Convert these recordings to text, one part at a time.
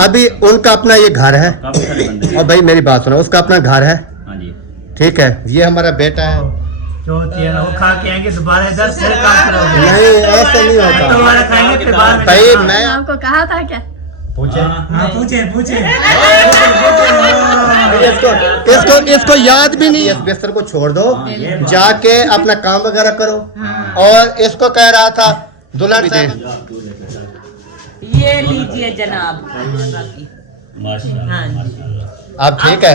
अभी उनका अपना ये घर है और भाई मेरी बात सुनो, उसका अपना घर है, ठीक है। ये हमारा बेटा है, जो होती है ना वो खा के आएंगे दोबारा इधर से काम करोगे। नहीं ऐसा नहीं होता दोबारा खाएंगे फिर बाद में। भाई मैं आपको कहा था क्या? पूछे पूछे इसको याद भी नहीं है। इस बिस्तर को छोड़ दो, जाके अपना काम वगैरह करो। और इसको कह रहा था दुल्हन साहब, ये लीजिए जनाब। आप ठीक है?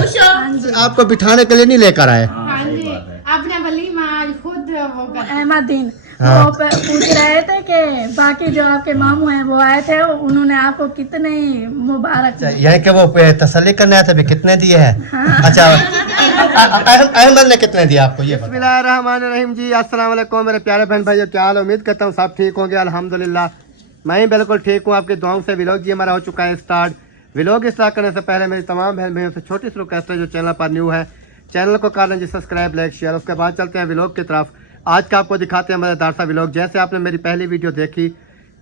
आपको बिठाने के लिए नहीं लेकर आए। हाँ जी, अपने वलीमा आज खुद वो कर अहमदीन हाँ। वो पूछ रहे थे कि बाकी जो आपके मामू हैं वो आए थे, उन्होंने आपको कितने मुबारक यही कि वो तसल्ली करने आए थे, भी कितने दिए हैं? अच्छा अहमद ने कितने दिए आपको ये? बिस्मिल्लाहिर्रहमानिर्रहीम जी, अस्सलाम वालेकुम मेरे प्यारे बहन भाइयों, क्या हाल? उम्मीद करता हूँ सब ठीक होंगे। अल्हम्दुलिल्लाह मैं ही बिल्कुल ठीक हूँ। आपकी दुआओं से व्लॉग जी हमारा हो चुका है स्टार्ट। व्लॉग स्टार्ट करने से पहले मेरी तमाम बहन भाइयों से छोटी सी रिक्वेस्ट है, जो चैनल पर न्यू है चैनल को कर लें जी सब्सक्राइब, लाइक, शेयर। उसके बाद चलते हैं व्लॉग की तरफ। आज का आपको दिखाते हैं मज़ेदार सा व्लॉग। जैसे आपने मेरी पहली वीडियो देखी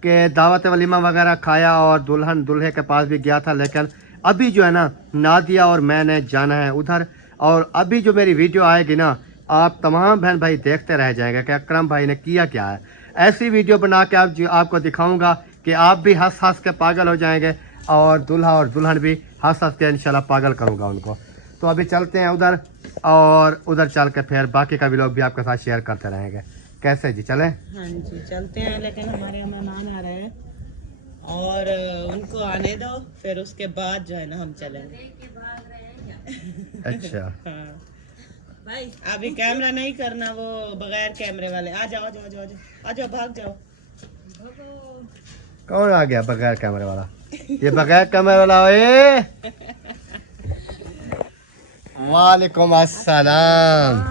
कि दावत वलीमा वगैरह खाया और दुल्हन दूल्हे के पास भी गया था, लेकिन अभी जो है ना नादिया और मैंने जाना है उधर। और अभी जो मेरी वीडियो आएगी ना, आप तमाम बहन भाई देखते रह जाएंगे कि अकरम भाई ने किया क्या है। ऐसी वीडियो बना के आपको दिखाऊंगा कि आप भी हंस हंस के पागल हो जाएंगे और दूल्हा और दुल्हन भी हंस हंस के इंशाल्लाह पागल करूंगा उनको। तो अभी चलते हैं उधर और उधर चल के फिर बाकी का व्लॉग भी आपके साथ शेयर करते रहेंगे। कैसे जी, चलें? हाँ जी चलते हैं, लेकिन हमारे यहाँ मेहमान आ रहे हैं और उनको आने दो, फिर उसके बाद जो है ना हम चलेंगे। अच्छा हाँ भाई अभी कैमरा नहीं करना, वो बगैर कैमरे वाले। आ जाओ आ जाओ आ जाओ आ जाओ, भाग जाओ। कौन आ गया बगैर कैमरे वाला? ये बगैर कैमरे वाला है। वालेकुम अस्सलाम,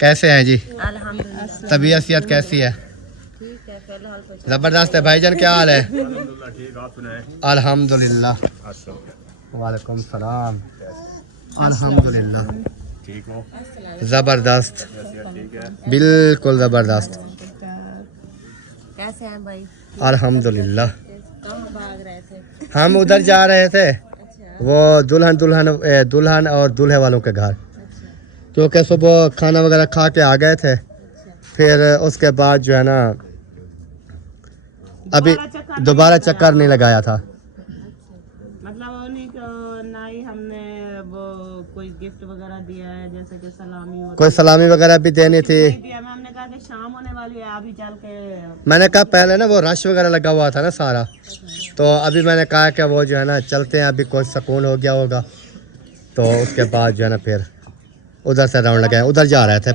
कैसे हैं जी? अल्हम्दुलिल्लाह तबीयत सेहत कैसी है? ठीक है, फिलहाल कुछ जबरदस्त है। भाईजान क्या हाल है? अल्हम्दुलिल्लाह। वालेकुम सलाम। अल्हम्दुलिल्लाह जबरदस्त, बिल्कुल जबरदस्त। कैसे हैं भाई? अल्हम्दुलिल्लाह। कहाँ भाग रहे थे? हम उधर जा रहे थे, अच्छा वो दुल्हन और दूल्हे वालों के घर, क्योंकि सुबह खाना वगैरह खा के आ गए थे। फिर उसके बाद जो है ना अभी दोबारा चक्कर नहीं लगाया था। मतलब उन्हीं को ना ही हमने वो कोई गिफ्ट वगैरह दिया है, जैसे कि सलामी होती कोई सलामी वगैरह भी देनी थी। नहीं दिया। हमने कहा कि शाम होने वाली है, अभी चल के। मैंने कहा पहले ना वो रश वगैरह लगा हुआ था ना सारा, तो अभी मैंने कहा कि वो जो है ना चलते हैं, अभी कुछ सुकून हो गया होगा। तो उसके बाद जो है ना फिर उधर से राउंड लगाए, उधर जा रहे थे।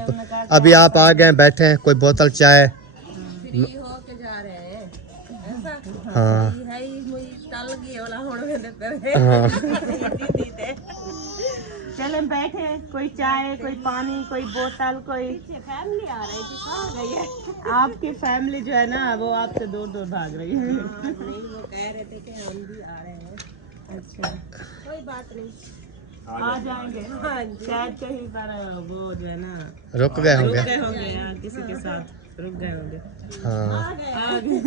अभी आप आ गए, बैठे हैं, कोई बोतल चाय। फ्री हो के जा रहे हैं ऐसा? हाँ है ही मुझे तल गई वाला होड़ में देते हैं। हाँ चलें बैठे, कोई चाय, कोई पानी, कोई बोतल, कोई फैमिली आ रही थी, कहाँ गई है? आपकी फैमिली जो है ना वो आपसे दूर दूर भाग रही है। नहीं वो कह रहे थे कि हम भी आ रहे हैं। अच्छा कोई बात नहीं, आ जाएंगे। शायद कहीं पर वो जो है ना रुक गए होंगे। यार, किसी के साथ रुक गए होंगे। हाँ आ गए।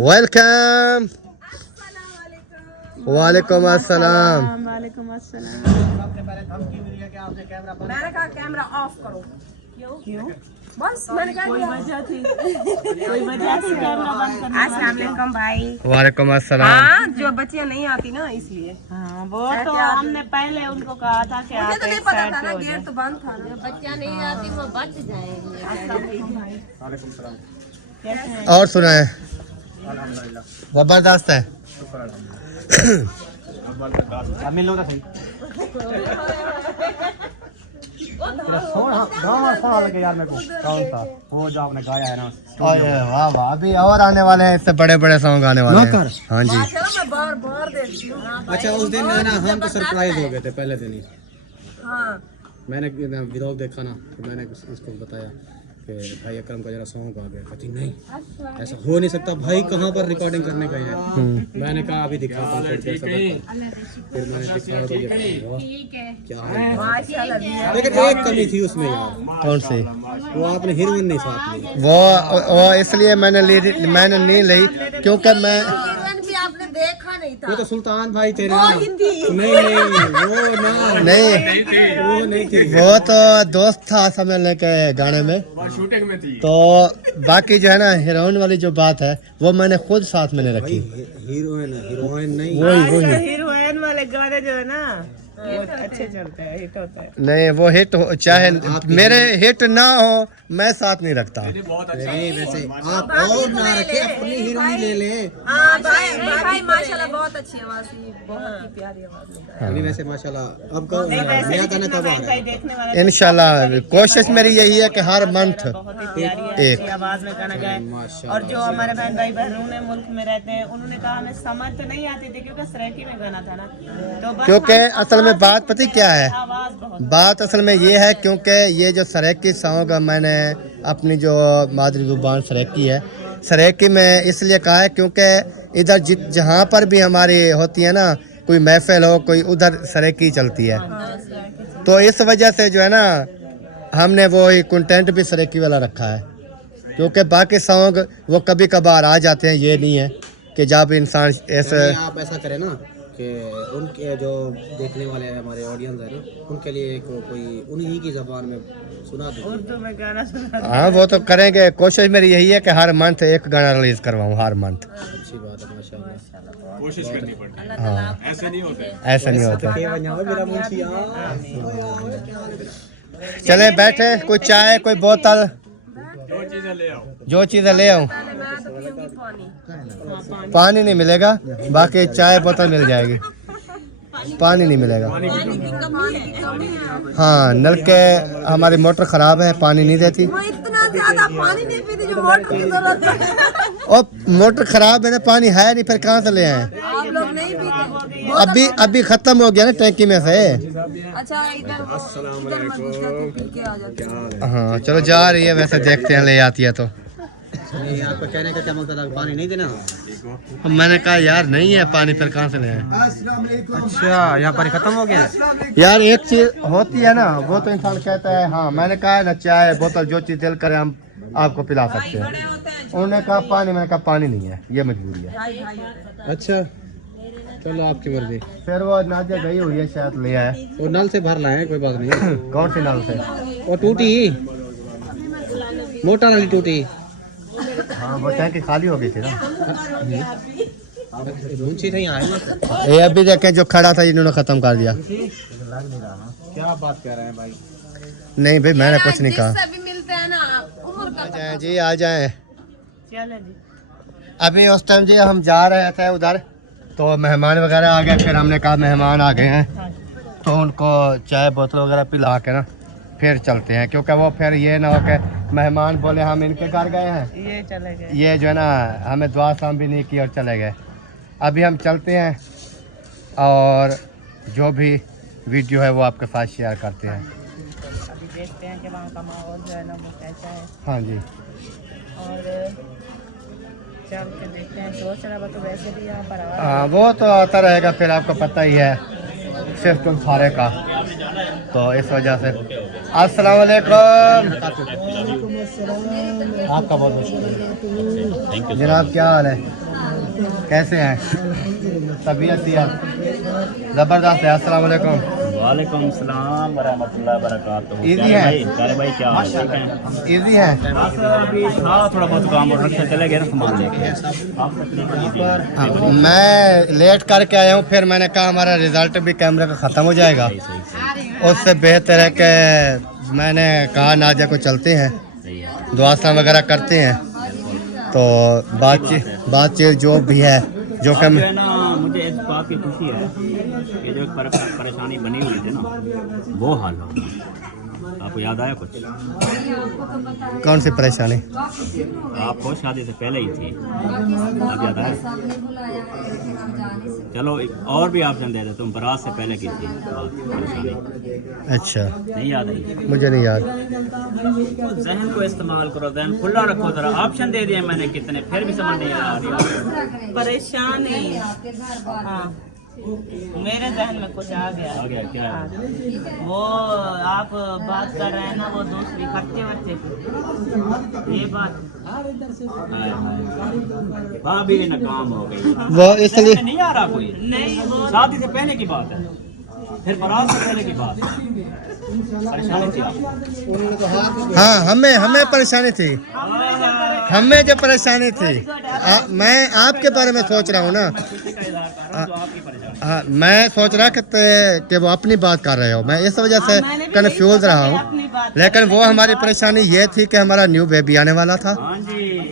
वेलकम। वालेकुम अस्सलाम। वालेकुम अस्सलाम। मैंने कहा कैमरा ऑफ करो। क्यों? बस मैंने कहा कोई वजह थी? कोई वजह थी कैमरा बंद करने की? अस्सलाम वालेकुम भाई। वालेकुम अस्सलाम। हाँ जो बच्चियां नहीं आती ना इसलिए। हाँ वो तो हमने पहले उनको कहा था कि आप मुझे तो नहीं एक पता साइड था पे ना, हो गेट जाओ। तो बंद था ना। बच्चा नहीं आती वो बच जाएंगे। कैसे हैं? और सुनाए? जबरदस्त है। वाह वाह, अभी और आने वाले हैं, इससे बड़े बड़े सॉन्ग आने वाले हैं। हाँ जी। चलो मैं बार बार देखती हूँ। अच्छा उस दिन है ना हम तो सरप्राइज हो गए थे पहले दिन ही। हाँ मैंने व्लॉग देखा ना, तो मैंने इसको बताया कि भाई अकरम का जरा सॉन्ग आ गया। कहती नहीं ऐसा हो नहीं सकता भाई, कहाँ पर रिकॉर्डिंग करने गए हैं। मैंने कहा अभी दिखाता हूँ। फिर मैंने दिखाया तो ये वाह, क्या है। लेकिन एक कमी थी उसमें यार। कौन सी? वो आपने हीरोइन नहीं साथ ली। वो इसलिए मैंने नहीं ली, क्योंकि मैं हीरोइन भी आप देखा नहीं था। वो तो सुल्तान भाई थे वो ना। हिंदी। नहीं वो ना नहीं वो नहीं थी। वो तो दोस्त था समझने के गाने में, शूटिंग में थी। तो बाकी जो है ना हीरोइन वाली जो बात है वो मैंने खुद साथ में रखी। हीरोइन नहीं, वही हीरोइन वाले गाने जो है ना वो अच्छे चलते हैं, हिट होते हैं। नहीं, वो हिट हो चाहे मेरे हिट ना हो, मैं साथ नहीं रखता। नहीं वैसे आप और ना रखे, अपनी हीरोइन ले ले। हाँ भाई माशाल्लाह बहुत अच्छी आवाज थी, बहुत ही प्यारी आवाज निकाली। अभी वैसे माशाल्लाह अब कब नया गाना कब आ रहा है? देखने वाला इंशाल्लाह कोशिश मेरी यही है कि हर मंथ बहुत ही प्यारी अच्छी आवाज में गाना गाए। और जो हमारे बहन भाई बहनों मुल्क में रहते हैं, उन्होंने कहा हमें समझ तो नहीं आती थी क्योंकि सराइकी में गाना था ना, तो बस क्योंकि असल में बात पता क्या है, आवाज बहुत बात असल में ये है क्योंकि ये जो सराइकी सॉन्ग मैंने अपनी जो मादरी जुबान सराइकी है, सराइकी में इसलिए कहा है क्योंकि इधर जहाँ पर भी हमारी होती है ना, कोई महफिल हो कोई, उधर सराइकी चलती है। तो इस वजह से जो है ना हमने वो कंटेंट भी सराइकी वाला रखा है, क्योंकि बाकी सॉन्ग वो कभी कभार आ जाते हैं, ये नहीं है कि जब इंसान ऐसे। आप ऐसा करें ना कि उनके जो देखने वाले हैं हमारे ऑडियंस है ना, उनके लिए कोई उन्हीं की ज़बान में सुना दो, उर्दू में गाना सुना। हाँ वो तो करेंगे, कोशिश मेरी यही है कि हर मंथ एक गाना रिलीज करवाऊँ, हर मंथ। अच्छी बात है माशाल्लाह। कोशिश करनी पड़ती है, हाँ ऐसे नहीं होते। ऐसा नहीं होता। मेरा मुंशी चले बैठे, कोई चाय कोई बोतल जो चीजें ले आओ। जो चीज़ें ले आऊँ। मैं तो पीऊंगी पानी। पानी नहीं मिलेगा, बाकी चाय बोतल मिल जाएगी, पानी नहीं मिलेगा। पानी की कमी है। हाँ नल के हमारी मोटर ख़राब है, पानी नहीं देती। मैं इतना ज्यादा पानी नहीं पीती जो मोटर की जरूरत है। और मोटर ख़राब है ना, पानी है नहीं, फिर कहाँ से ले आए? आप लोग नहीं पीते? अभी ख़त्म हो गया ना टैंकी में से। अच्छा इधर मत पूछना, तू पी के आ जाती। हाँ चलो जा रही है, वैसे देखते हैं ले आती है तो। नहीं आपको कहने का क्या मकसद है, पानी नहीं देना? मैंने कहा यार नहीं है पानी, फिर कहाँ से ले आए? अच्छा यहाँ पर खत्म हो गया। यार एक चीज होती है ना, वो तो इंसान कहता है हाँ, मैंने कहा ना चाय बोतल जो चीज दिल करे हम आपको पिला सकते हैं। उन्होंने कहा पानी, मैंने कहा पानी नहीं है, ये मजबूरी है। अच्छा चलो आपकी मर्जी। फिर वो नाजिया गई हुई है, शायद ले आए। वो नल से भर लाए, कोई बात नहीं। कौन सी नल से? वो टूटी मोटा नली टूटी। हाँ वो टैंकी खाली हो गई थी ना। मुंशी नहीं आए। ये अभी देखें जो खड़ा था इन्होंने खत्म कर दिया। क्या बात कर रहे हैं भाई? नहीं भाई मैंने कुछ नहीं कहा। जिससे भी मिलते हैं ना उम्र का। आ जाए जी, आ जाए। चलो जी। अभी उस टाइम जी हम जा रहे थे उधर, तो मेहमान वगैरह आ गए, फिर हमने कहा मेहमान आ गए हैं तो उनको चाय बोतल वगैरह पिला के ना फिर चलते हैं, क्योंकि वो फिर ये ना हो कि मेहमान बोले हम इनके घर गए हैं, ये चले गए। ये जो है ना हमें दुआ शाम भी नहीं की और चले गए। अभी हम चलते हैं और जो भी वीडियो है वो आपके साथ शेयर करते हैं। अभी देखते हैं कि वहाँ का माहौल जो है ना वो कैसा है, हाँ जी, और चल के देखते हैं। सोच रहा तो वैसे भी यहाँ पर आ हाँ वो तो आता रहेगा, फिर आपको पता ही है सिस्टम सारे का, तो इस वजह से। अस्सलाम वालेकुम। आपका बहुत बहुत जनाब, क्या हाल है, कैसे हैं? तबीयत ज़बरदस्त है। अस्सलाम वालेकुम। वालेकुम सलाम वरहमतुल्लाहि वबरकातुहू। इजी है? प्यारे भाई क्या हाल है? ठीक है। इजी है? बस अभी हाँ थोड़ा बहुत काम और रखे चले गए ना सामान लेके। आप तकरीबन easy है। मैं लेट करके आया हूँ, फिर मैंने कहा हमारा रिजल्ट भी कैमरे का ख़त्म हो जाएगा, उससे बेहतर है कि मैंने कहा नाजिया को चलते हैं, दुआ सलाम वगैरह करते हैं, तो बातचीत जो भी है जो जो कम है ना, मुझे इस बात की खुशी है कि जो एक परेशानी बनी हुई थी ना वो हाल हो। आपको याद आया कुछ? कौन सी परेशानी? आपको शादी से पहले ही थी, अब याद आया? चलो और भी ऑप्शन दे दे, तुम बारात से पहले की थी परेशानी, अच्छा नहीं याद आई? मुझे नहीं याद। जहन को इस्तेमाल करो, जहन खुला रखो जरा। ऑप्शन दे दिए मैंने कितने, फिर भी समझ नहीं आ रही। परेशानी। हाँ मेरे जहन में कुछ आ गया। आ गया क्या है? वो आप बात कर रहे हैं ना, वो दूसरी खर्चे वर्चे की, ये बात भाभी नाकाम हो गई। वो इसलिए नहीं आ रहा कोई, नहीं। वो शादी से पहले की बात है, फिर बारात से पहले की बात है। परेशानी थी आप? हाँ, हमें परेशानी थी, हमें जो परेशानी थी। मैं आपके बारे में सोच रहा हूँ ना। हाँ, मैं सोच रहा कि वो अपनी बात कर रहे हो, मैं इस वजह से कंफ्यूज रहा हूँ। लेकिन वो हमारी परेशानी ये थी कि हमारा न्यू बेबी आने वाला था,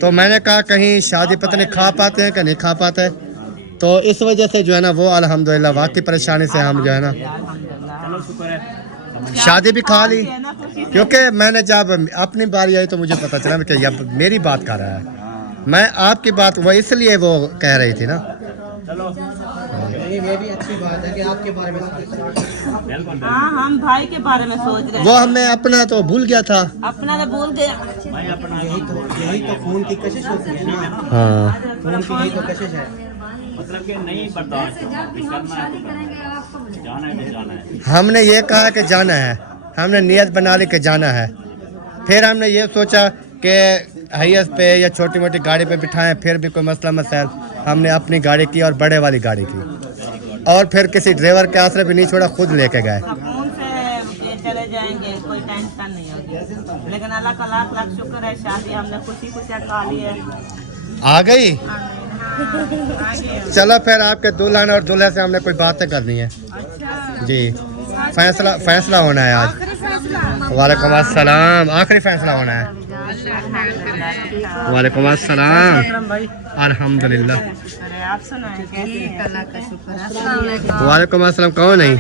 तो मैंने कहा कहीं शादी पता नहीं खा पाते हैं कि नहीं खा पाते, तो इस वजह से जो है ना वो अल्हम्दुलिल्लाह वाकई परेशानी से हम जो है ना चलो शुक्र है। शादी भी खा ली, क्योंकि मैंने जब अपनी बारी आई तो मुझे पता चला कि अब मेरी बात कर रहा है। मैं आपकी बात वो इसलिए वो कह रही थी ना। ये भी अच्छी बात है कि आपके बारे में सोच। हाँ, हम भाई के बारे में सोच रहे हैं। वो हमें अपना तो भूल गया था। अपना तो भूल गया। यही तो खून की कशिश होती है ना। हाँ, खून की यही तो कशिश है। मतलब कि नहीं बर्दाश्त करना है तो जाना है तो जाना है। हमने ये कहा कि जाना है, हमने नियत बना ली कि जाना है। फिर हमने ये सोचा कि हाईएस पे या छोटी मोटी गाड़ी पे बिठाएं, फिर भी कोई मसला मसाइल, हमने अपनी गाड़ी की और बड़े वाली गाड़ी की, और फिर किसी ड्राइवर के आसरे भी नहीं छोड़ा, खुद लेके गए। सुकून से चले जाएंगे, कोई टेंशन नहीं होगी। लेकिन अल्लाह का लाख लाख शुक्र है, शादी हमने खुशी खुशी खा ली है। आ गई। चलो फिर आपके दुल्हन और दूल्हे से हमने कोई बातें करनी है जी। फैसला होना है आज। वालेकुम अस्सलाम। आखिरी फैसला होना है। वालेकुम अस्सलाम। अल्हम्दुलिल्लाह। आप सुनाएं कैसे? वालेकुम अस्सलाम। कौन है?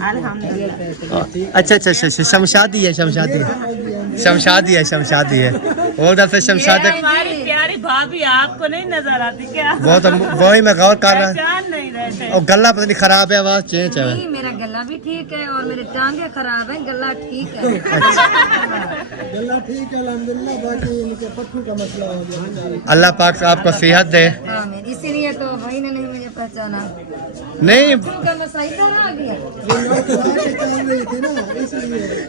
अल्हम्दुलिल्लाह। अच्छा, शमशादी है। शमशादी है उधर से शमशादी। हमारी प्यारी भाभी आपको नहीं नजर आती क्या? वो तो वही मैं गौर कर रहा पहचान नहीं रहे थे। और गला पता नहीं खराब है, आवाज चेंज है। नहीं, मेरा गला भी ठीक है और मेरे टांगे खराब है, गला ठीक है। गला ठीक है अल्हम्दुलिल्लाह, बाकी इनके पट्टू का मसला हो गया। अल्लाह पाक आपको सेहत दे। आमीन। इसीलिए तो भाई ने नहीं मुझे पहचाना। नहीं उनका मसला इधर आ गया।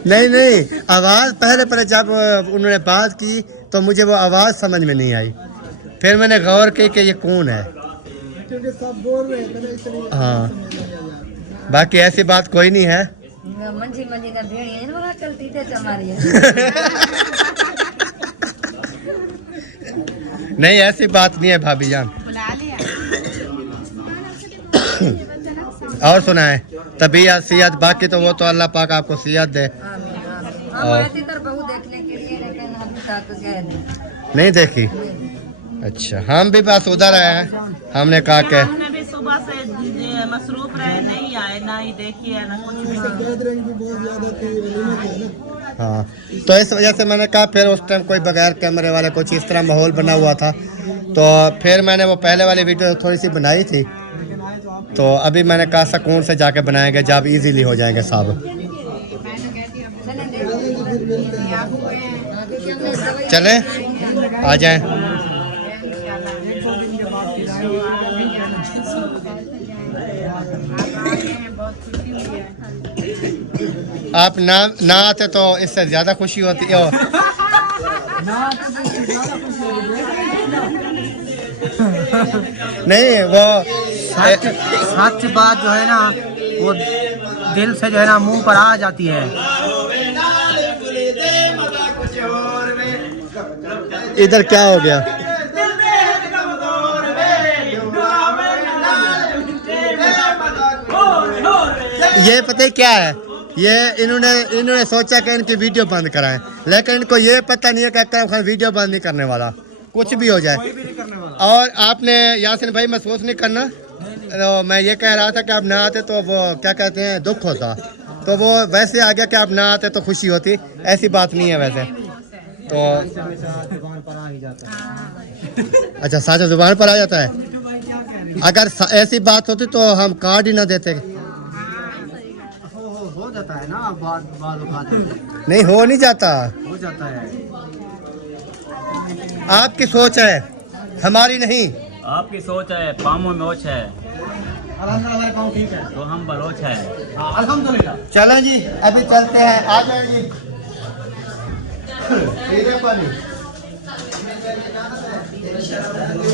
नहीं, आवाज पहले जब उन्होंने बात की तो मुझे वो आवाज समझ में नहीं आई, फिर मैंने गौर की कि ये कौन है, क्योंकि सब बोल रहे थे ना इसलिए। हाँ, बाकी ऐसी बात कोई नहीं है। मंझी का भेड़िया बड़ा चलती थे चमारी है। नहीं, ऐसी बात नहीं है भाभी जान। और सुनाए तबीयत सेहत, बाकी तो वो तो अल्लाह पाक आपको सेहत दे। हम आए थे इधर बहू देखने के लिए, लेकिन अभी तक गए नहीं देखी। अच्छा, हम भी बस उधर आए हैं, हमने कहा कि हमने भी सुबह से मसरूफ रहे, नहीं आए, ना ही देखी है ना कुछ भी। हाँ, तो इस वजह से मैंने कहा, फिर उस टाइम कोई बगैर कैमरे वाले कुछ इस तरह माहौल बना हुआ था, तो फिर मैंने वो पहले वाली वीडियो थोड़ी सी बनाई थी, तो अभी मैंने कहा सुकून से जाके बनाएंगे जब इजीली हो जाएंगे सब। चलें, आ जाएं। आप ना आते तो इससे ज्यादा खुशी होती है। नहीं, वो सच बात जो है ना वो दिल से जो है ना मुंह पर आ जाती है। इधर क्या हो गया? ये पता है क्या है, ये इन्होंने सोचा कि इनकी वीडियो बंद कराएं, लेकिन इनको ये पता नहीं है कि अकरम खान वीडियो बंद नहीं करने वाला, कुछ भी हो जाए। और आपने यासिन भाई महसूस नहीं करना, तो मैं ये कह रहा था कि आप ना आते तो वो क्या कहते हैं दुख होता, तो वो वैसे आ गया कि आप ना आते तो खुशी होती, ऐसी बात नहीं है वैसे तो। अच्छा, साचा जुबान पर आ जाता है। अगर ऐसी बात होती तो हम कार्ड ही ना देते। हो जाता है ना, बात नहीं, हो नहीं जाता, हो जाता है। आपकी सोच है, हमारी नहीं। आपकी सोच है, पामों में ओछ है अल्हम्दुलिल्लाह हमारे पाँव ठीक है। तो हम बलोच है। हाँ अल्हम्दुलिल्लाह। चलें जी अभी चलते हैं, आ जाए जी पीने पानी।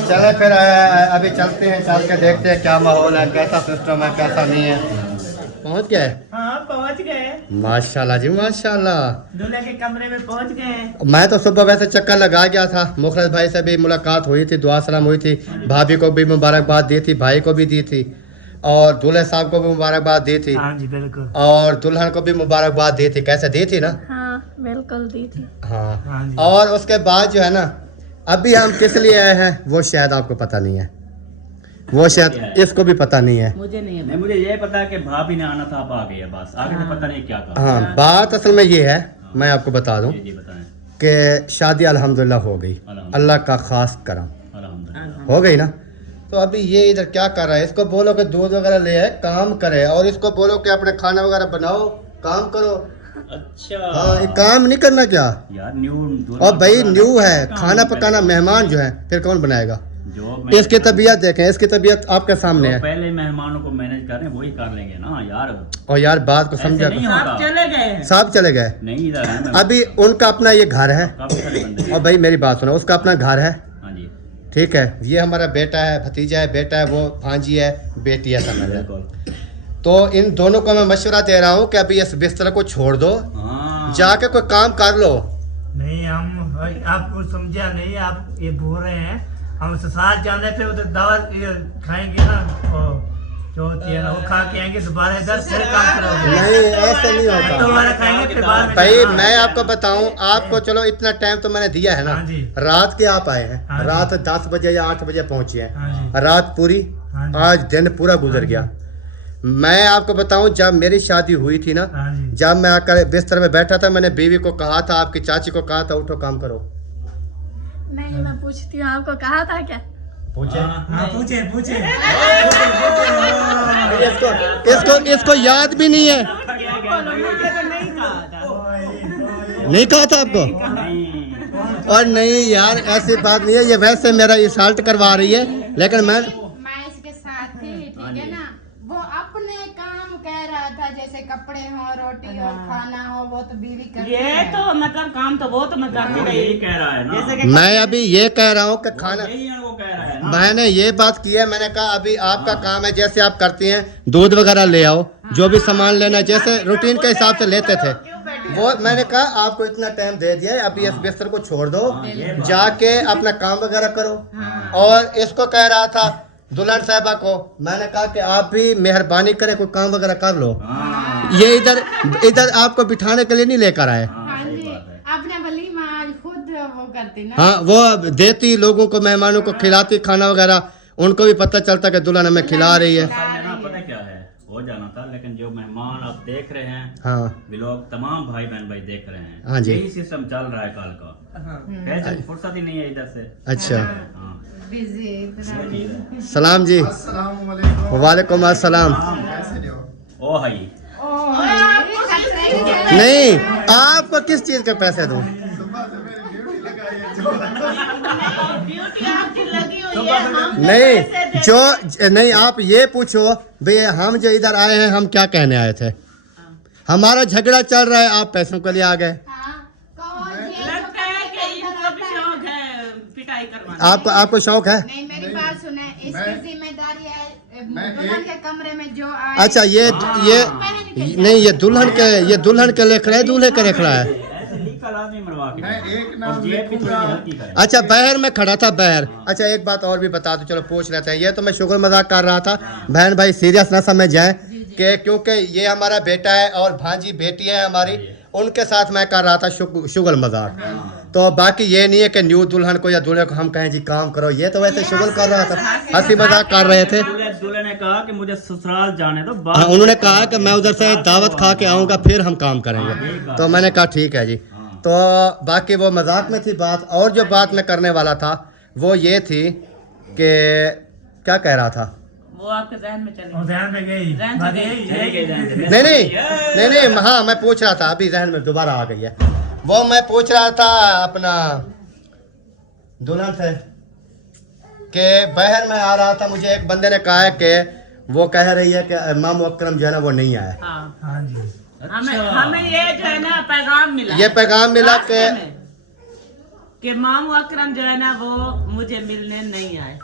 चले फिर अभी चलते हैं, चल के देखते हैं क्या माहौल है, कैसा सिस्टम है, कैसा नहीं है। पहुंच गए? हाँ पहुँच गए, माशाल्लाह जी माशाल्लाह। दूल्हे के कमरे में पहुँच गए। मैं तो सुबह वैसे चक्कर लगा गया था, मुखलिस भाई से भी मुलाकात हुई थी, दुआ सलाम हुई थी, भाभी को भी मुबारकबाद दी थी, भाई को भी दी थी, और दूल्हे साहब को भी मुबारकबाद दी थी। हाँ जी बिल्कुल। और दुल्हन को भी मुबारकबाद दी थी। कैसे दी थी ना? हाँ बिल्कुल दी थी। हाँ। हाँ जी। और उसके बाद जो है ना, अभी हम किस लिए आए हैं वो शायद आपको पता नहीं है, वो शायद इसको भी पता नहीं है। मुझे नहीं है। नहीं, मुझे ये पता है कि भाभी ने आना था, आप आ गई है, बस आगे से पता नहीं क्या कहा। हाँ बात असल में ये है, मैं आपको बता दूं जी बताएं। कि शादी अल्हम्दुलिल्लाह हो गई, अल्लाह का खास करम अल्हम्दुलिल्लाह। हो गई ना। तो अभी ये इधर क्या कर रहा है, इसको बोलो कि दूध वगैरह ले आए, काम करे, और इसको बोलो कि अपने खाना वगैरह बनाओ, काम करो। अच्छा हाँ ये काम नहीं करना क्या? यार न्यू और भाई न्यू है, खाना पकाना मेहमान जो है फिर कौन बनाएगा? जो इसकी तबीयत देखें, इसकी तबीयत आपके सामने है। पहले मेहमानों को मैनेज कर रहे हैं, वही कर लेंगे ना यार। और यार बात को समझा ऐसे नहीं करो। होगा। चले गए। साहब चले गए, नहीं इधर है मैं। अभी उनका अपना ये घर है। काफी सारे बंदे हैं। और भाई मेरी बात सुनो, उसका अपना घर है, हाँ जी ठीक है, ये हमारा बेटा है, भतीजा है, बेटा है, वो भांजी है, बेटी है, समझ लो। बिल्कुल। तो इन दोनों को मैं मशवरा दे रहा हूँ कि अभी इस बिस्तर को छोड़ दो, हाँ जाके कोई काम कर लो। नहीं हम आपको समझा नहीं, आप ये बोल रहे हैं, हम साथ जाने पे उधर दावत खाएंगे ना, जो होती है ना वो खा के आएंगे, दोबारा इधर फिर काम करोगे। नहीं ऐसे नहीं होता दोबारा खाएंगे फिर बाद में। भाई। मैं आपको बताऊं, आपको चलो इतना टाइम तो मैंने दिया है ना, हाँ जी। रात के आप आए हैं, हाँ जी। रात 10 बजे या 8 बजे पहुंचे हैं, हाँ जी। रात पूरी, हाँ जी। आज दिन पूरा गुजर गया। मैं आपको बताऊं, जब मेरी शादी हुई थी ना, हाँ जी। जब मैं आकर बिस्तर में बैठा था, मैंने बीवी को कहा था, आपकी चाची को कहा था, उठो काम करो। नहीं मैं पूछती हूँ, आपको कहा था क्या? पूछे हाँ पूछे पूछे। इसको इसको इसको याद भी नहीं है। नहीं कहा था आपको? और नहीं यार ऐसी बात नहीं है, ये वैसे मेरा इंसल्ट करवा रही है, लेकिन मैं इसके साथ थी, ठीक है ना, वो अपने काम कह रहा था, जैसे कपड़े हो, रोटी हो, खाना हो, वो तो बीवी करती ये है। तो मतलब काम तो बहुत करती वो रही। यही कह रहा है ना। जैसे कि मैं अभी ये कह रहा हूँ कि खाना, यही है, वो कह रहा है ना। मैंने ये बात की है, मैंने कहा अभी आपका काम है, जैसे आप करती हैं, दूध वगैरह ले आओ, जो भी सामान लेना है, जैसे रूटीन के हिसाब से लेते थे, वो मैंने कहा आपको इतना टाइम दे दिया है, अभी इस बिस्तर को छोड़ दो, जाके अपना काम वगैरह करो। और इसको कह रहा था दुल्हन साहिबा को, मैंने कहा कि आप भी मेहरबानी करें, कोई काम वगैरह कर लो। ये इधर इधर आपको बिठाने के लिए नहीं लेकर आए। हाँ जी, अपने वलीमा आज खुद वो करती ना। हाँ वो देती लोगों को, मेहमानों को खिलाती खाना वगैरह, उनको भी पता चलता कि दुल्हन हमें खिला रही है। असल में ना पता क्या है, हो जाना था, लेकिन जो मेहमान आप देख रहे हैं, हाँ भी लोग तमाम भाई बहन भाई देख रहे हैं, हाँ जी। यही सिस्टम चल रहा है कल का। कैसे फुर्सत ही नहीं है इधर से। अच्छा, हाँ बिजी इतना। ये चीज़ है। सलाम जी। वालेकुम अस्सलाम। ओ भाई नहीं आपको किस चीज के पैसे दूं? ड्यूटी आपकी लगी हुई है, हम नहीं जो नहीं, आप ये पूछो भाई, हम जो इधर आए हैं हम क्या कहने आए थे? हमारा झगड़ा चल रहा है, आप पैसों के लिए आ गए। लगता है कि इनको भी शौक है पिटाई करवाना। आपको शौक है? नहीं मेरी बात सुने, इसकी जिम्मेदारी है दुल्हन के कमरे में जो आए। अच्छा ये नहीं, ये दुल्हन के लिख रहा है, दूल्हे के लिख रहा है। ऐसे लीकल आदमी मरवा के और जेब भी थोड़ी हल्की करे। अच्छा बहर में खड़ा था, बहर। अच्छा एक बात और भी बता दो, चलो पूछ लेते हैं, ये तो मैं शुक्र मजाक कर रहा था, बहन भाई सीरियस ना समझ जाए कि क्योंकि ये हमारा बेटा है और भांजी बेटी है हमारी, उनके साथ मैं कर रहा था शुगल मजाक। तो बाकी ये नहीं है कि न्यू दुल्हन को या दूल्हे को हम कहें जी काम करो, ये तो वैसे शुगल कर रहा था, हंसी मजाक कर रहे थे। दूल्हे ने कहा कि मुझे ससुराल जाने दो। हाँ उन्होंने कहा कि मैं उधर से दावत खा के आऊँगा फिर हम काम करेंगे, तो मैंने कहा ठीक है जी। तो बाकी वो मजाक में थी बात, और जो बात मैं करने वाला था वो ये थी कि क्या कह रहा था, वो आपके जहन में चले वो ध्यान में गई ध्यान बात से यही चले गए ध्यान से। नहीं हाँ मैं पूछ रहा था, अभी जहन में दोबारा आ गई है, वो मैं पूछ रहा था अपना दुल्हन से कि बाहर में आ रहा था, मुझे एक बंदे ने कहा है कि वो कह रही है कि मामू अकरम जो है ना वो नहीं आया। हाँ जी, हमें ये जो है ना पैगाम मिला, ये पैगाम मिला कि मामू अकरम जो है ना वो मुझे मिलने नहीं आए।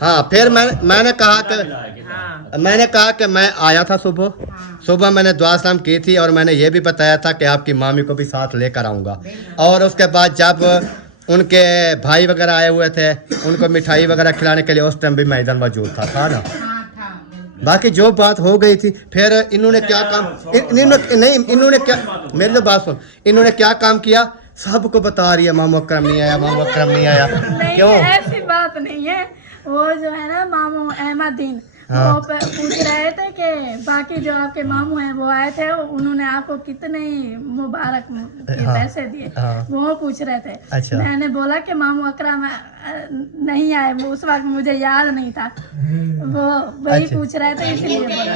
हाँ, फिर मैंने कहा कि मैं आया था सुबह मैंने दुआ सलाम की थी और मैंने ये भी बताया था कि आपकी मामी को भी साथ लेकर आऊँगा। और उसके बाद जब उनके भाई वगैरह आए हुए थे उनको मिठाई वगैरह खिलाने के लिए उस टाइम भी मैं इधर मौजूद था ना। बाकी जो बात हो गई थी, फिर इन्होंने क्या काम इन्होंने क्या, मेरी तो बात सुन, इन्होंने क्या काम किया सबको बता रही है मामू अकरम नहीं आया, मामू अकरम नहीं आया। क्यों? ऐसी बात नहीं है। वो जो है ना मामू अहमदीन, वो पूछ रहे थे कि बाकी जो आपके मामू हैं वो आए थे, उन्होंने आपको कितने मुबारक के पैसे दिए, वो पूछ रहे थे। अच्छा। मैंने बोला कि मामू अकरम नहीं आए, वो उस वक्त मुझे याद नहीं था, वो वही पूछ रहे थे इसलिए बोला,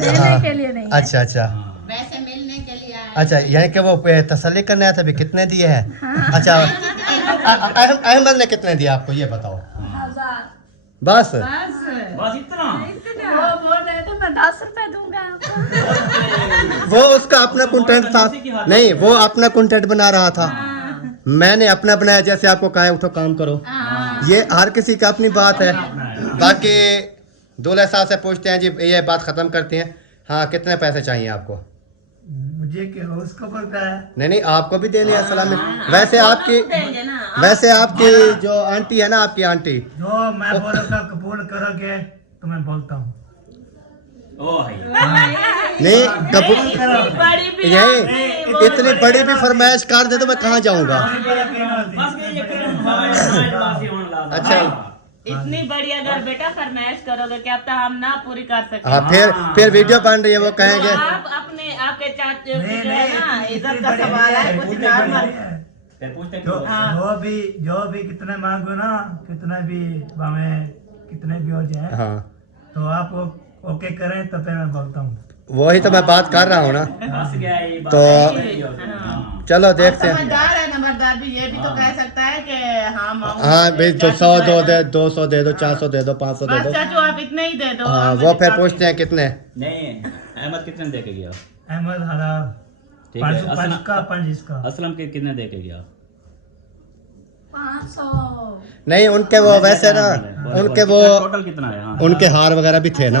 देने के लिए नहीं। अच्छा अच्छा, वैसे मिलने के लिए आए। अच्छा, यानी कि वो तसल्ली करने आया था। भी कितने दिए हैं? अच्छा, अहमद ने कितने दिए आपको ये बताओ? 1000। बस बस इतना? वो बोल रहे थे मैं 10 रुपए दूंगा आपको। वो उसका अपना कंटेंट था, नहीं वो अपना कंटेंट बना रहा था, मैंने अपना बनाया। जैसे आपको कहा उठो काम करो, ये हर किसी का अपनी बात है। बाकी दूल्हे साहब से पूछते हैं जी, ये बात खत्म करते हैं। हाँ, कितने पैसे चाहिए आपको? मुझे क्या उसको पता है? नहीं आपको भी देनी है सलामी। वैसे आपकी जो आंटी है ना, आपकी आंटी, जो मैं बोलूँगा कबूल करोगे तो मैं बोलता हूँ। नहीं कबूल, यही इतनी बड़ी भी फरमाइश कर दे तो मैं कहाँ जाऊँगा? अच्छा, इतनी बड़ी अगर बेटा फरमाइश करोगे क्या पता हम ना पूरी कर सकते। हाँ, फिर वीडियो बन रही है, वो कहेंगे आप अपने आपके चाचे जो है ना इज्जत का सवाल है, कुछ नॉर्मल। जो भी कितने मांगो ना, कितने भी हमें कितने भी हो जाए, हाँ, तो आप ओके करें तो फिर मैं बोलता हूँ। वही तो मैं बात कर रहा हूँ ना। तो चलो देखते हैं। समझदार है नंबरदार भी, ये भी तो कह सकता है कि हाँ भाई, तो 100 दो दे, 200 दे दो, 400 दे दो, 500 दे दो। चाचू आप इतने ही दे दो। हाँ, वो फिर पूछते हैं कितने। नहीं, अहमद कितने दे के गया? अहमद ठीक है, 550 का। असलम के कितने दे के गया? 500। नहीं, उनके वो वैसे ना, उनके वो टोटल कितना है? हाँ, उनके हार वगैरह भी थे ना।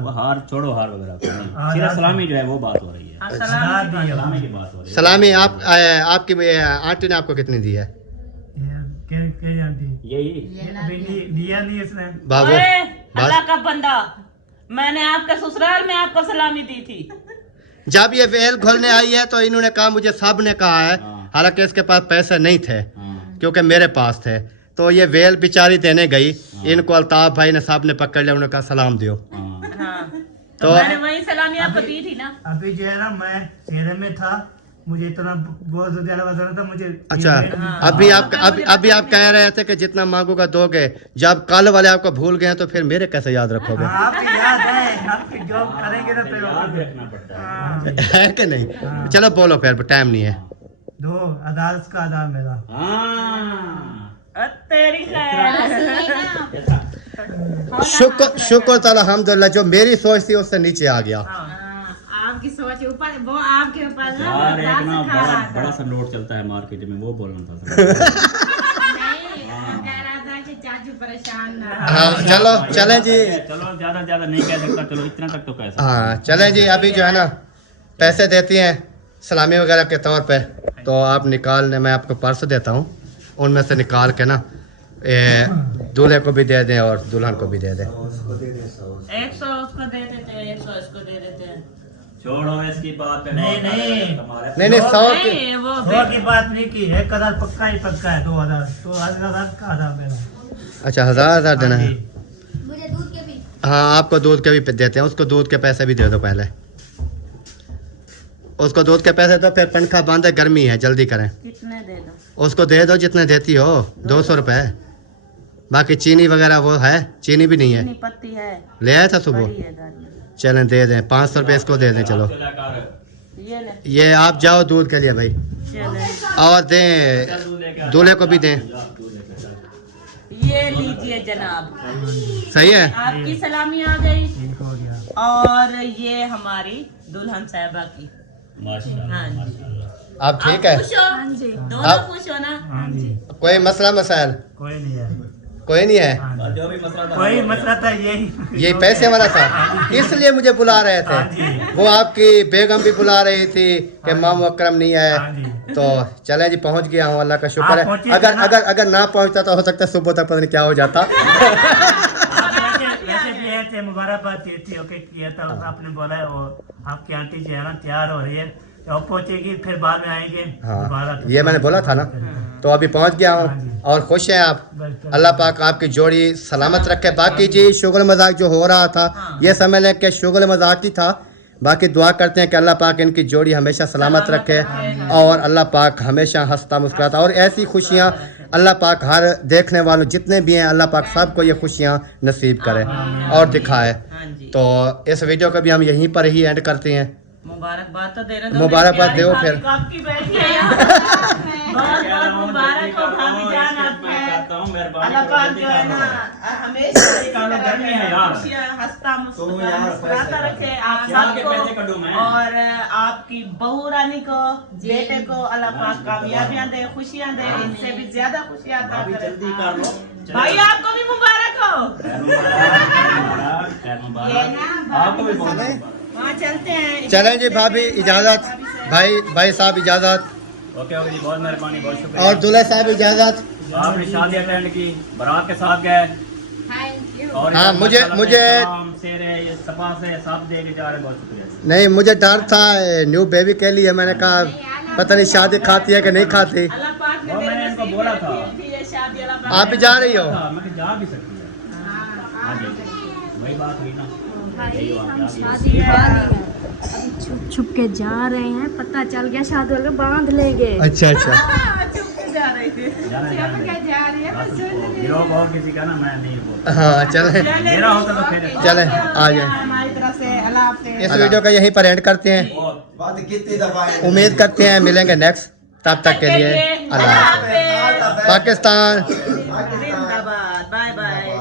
वो हार छोड़ो, हार वगैरह को नहीं, सिर्फ सलामी जो है वो बात हो रही है, सलामी की बात हो रही है। सलामी आपकी आंटी ने आपको कितनी दी है? यही दिया नहीं इसने। बाबू अल्लाह का बंदा, मैंने आपके ससुराल में आपको सलामी दी थी। जब ये वेल खोलने आई है तो इन्होंने कहा, मुझे सब ने कहा है, हालांकि इसके पास पैसे नहीं थे क्योंकि मेरे पास थे, तो ये वेल बेचारी देने गई, इनको अल्ताफ भाई ने साहब ने पकड़ लिया, उन्होंने कहा सलाम दियो। तो मैंने वही सलामी आपको दी थी ना। अभी जो है ना मैं शहर में था, मुझे इतना बहुत ज्यादा बता था मुझे। अच्छा, अभी आप कह रहे थे कि जितना मांगूगा दोगे, जब कल वाले आपको भूल गए तो फिर मेरे कैसे याद रखोगे? आपकी याद है, आपकी जॉब करेंगे ना तो याद रखना पड़ता है। है कि नहीं? चलो बोलो, फिर टाइम नहीं है। 2 अदालत का आधा मेरा। तेरी शुक्र ताला अल्हम्दुलिल्लाह, जो मेरी सोच थी उससे नीचे आ गया। आपकी सोच ऊपर, वो आपके ऊपर यार एक ना बड़ा सा नोट चलता है मार्केट में, वो बोलना था। कह रहा था कि चाचू परेशान ना। हाँ, चलो चले जी, चलो ज्यादा नहीं कह सकता, चलो इतना तक तो कह सकता। हाँ चले जी। अभी जो है ना पैसे देती हैं सलामी वगैरह के तौर पे, तो आप निकालने, मैं आपको पर्स देता हूँ, उनमें से निकाल के ना दूल्हे को भी दे दें और दुल्हन को भी दे दें। 100 उसको दे देते हैं, 100 इसको दे देते हैं। छोड़ो इसकी बात। नहीं 100 की बात नहीं की, 1000 पक्का ही पक्का है। 2000 तो 1000 का आधा मेरा। अच्छा, 1000 देना है। मुझे दूध के भी। हाँ, आपको दूध के भी देते हैं, उसको दूध के पैसे भी दे दो पहले। उसको दूध के पैसे दो, फिर पंखा बंद है, गर्मी है, जल्दी करें। कितने दे दो? उसको दे दो जितने देती हो, 200 रुपए। बाकी चीनी वगैरह वो है, चीनी भी नहीं है, पत्ती है, ले आया था सुबह। चलें दे दें, 500 रुपये इसको दे दें। चलो ये आप जाओ दूध के लिए भाई, और दें दूल्हे को भी दें। ये लीजिए जनाब, सही है। आपकी सलामी आ गई। ठीक हो गया। और ये हमारी दुल्हन साहिबा की। माशाल्लाह हाँ जी। माशाल्लाह। आप ठीक है? खुश हो? हाँ जी। दोनों आप- खुश हो ना? हाँ जी, कोई मसला मसाइल कोई नहीं है। कोई नहीं है? हाँ जी। जो भी मसला था कोई मसला था यही ये पैसे वाला था, इसलिए मुझे बुला रहे हाँ थे। जी। वो आपकी बेगम भी बुला रही थी कि मामू अकरम नहीं हाँ है। जी। तो चले जी, पहुंच गया हूँ, अल्लाह का शुक्र आप है। पहुंचे अगर ना? अगर अगर ना पहुंचता तो हो सकता है सुबह तक पता नहीं क्या हो जाता। वैसे भी ये थे मुबारकबाद थी, ओके किया था। आपने बोला है वो आपकी आंटी जो है ना तैयार हो रही है, तो अब पहुंचेगी, फिर बाद में आएंगे दोबारा। हाँ, ये मैंने बोला था ना। तो अभी पहुंच गया हाँ हूँ जी। और खुश हैं आप। बिल्कुल। अल्लाह पाक आपकी जोड़ी सलामत रखे। बाकी जी शुगल मजाक जो हो रहा था, ये समझ लें कि शुगल मजाक ही था। बाकी दुआ करते हैं कि अल्लाह पाक इनकी जोड़ी हमेशा सलामत रखे और अल्लाह पाक हमेशा हंसता मुस्कुराता और ऐसी खुशियाँ अल्लाह पाक हर देखने वालों जितने भी हैं अल्लाह पाक सबको ये खुशियाँ नसीब करे और दिखाए। हाँ जी। तो इस वीडियो को भी हम यहीं पर ही एंड करते हैं। मुबारकबाद तो देना दो। मुबारकबाद मेरी दो प्यारी फिर। भाभी आपकी बेटी है यहाँ। बहुत बहुत मुबारक हो भाभी जान आपको। अल्लाह पाक जो है ना हमेशा इसी तरह गर्मी है यार। खुशियाँ हंसता मुस्कुराता रखे आप यहाँ के पैसे सबको। कटूं मैं। और आपकी बहू रानी को, बेटे को अल्लाह पाक कामयाबियां दे, खुशियां दे, इनसे भी ज्यादा खुशियां अता अभी करे। जल्दी कर लो। भाई आपको भी मुबारक हो। खैर मुबारक, खैर मुबारक। आपको भी बहुत मुबारक। वहाँ चलते हैं। चलें जी भाभी, इजाज़त। भाई साहब इजाज़त। ओके ओके जी, बहुत मेहरबानी, बहुत शुक्रिया। और दूल्हे साहब इजाज़त। आपने शादी अटेंड की, बारात के साथ गए और हाँ, मुझे सेरे ये सपा से सब दे के जा रहे, बहुत शुक्रिया। नहीं, मुझे डर था न्यू बेबी के लिए। मैंने कहा पता नहीं शादी खाती है कि नहीं खाती। अल्लाह पाक ने वो मैंने इनको बोला था। फिर ये शादी अल्लाह पाक आप भी जा रही हो? हाँ, मैं जा भी सकती है। हाँ जी, वही बात हुई ना। यही बात है, शादी के बाद अभी छुप छुप के जा रहे हैं, पता चल गया शादी वाले बांध लेंगे। अच्छा अच्छा। चुप के जा रहे थे। जा रही है बस गिरोह और किसी का ना मैं नहीं बोलता। हाँ चलें मेरा होता तो फिर चलें आ जाए। हमारी तरफ से अल्लाह हाफ़िज़। इस वीडियो का यहीं पर एंड करते हैं। उम्मीद करते हैं मिलेंगे नेक्स्ट। तब तक के लिए अल्लाह हाफ़िज़। पाकिस्तान